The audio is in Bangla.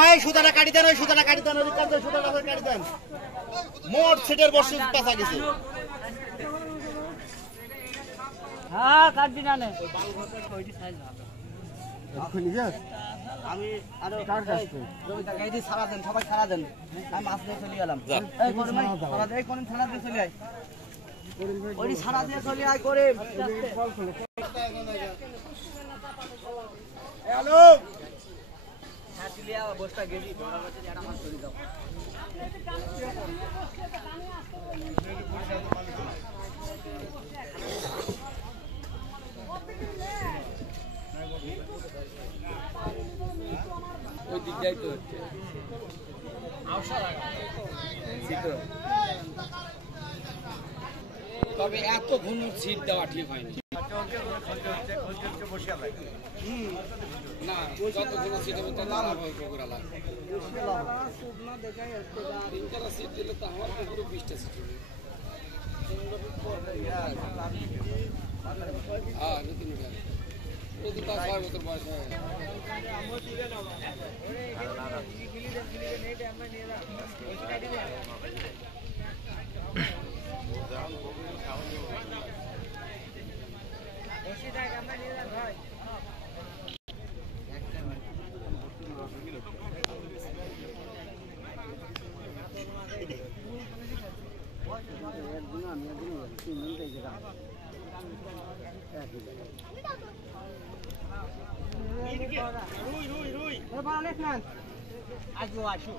ভাই সুতাটা কাটি দেন, ওই সুতাটা কাটি দেন, ওই সুতাটা কাটি দেন। মোট সেটের বর্ষে পেঁচা গেছে। হ্যাঁ কাটবি না নে আমি আরো জমিটা গাইদি ছাড়া দেন, সবাই ছাড়া দেন। আমি মাছ নিয়ে চলে গেলাম। এই করিম ভাই ছাড়া দে, করিম ছাড়া দিয়ে চলে আয়। ওই ছাড়া দিয়ে চলে আয় করিম। হ্যালো বসটা গেছি একটা মাছ ধরে দাও। ওই দিকটাই তো হচ্ছে তবে এত ঘন সিট দেওয়া ঠিক হয়নি। না যত ঘন সিট হবে তত লাভ হবে পুকুরা লাভ। তিনটা সিট দিলে তো আমার পুকুরে 20টা সিট হবে। হ্যাঁ তিনটা যদি 5 বছর বয়স হয় আসবো আসো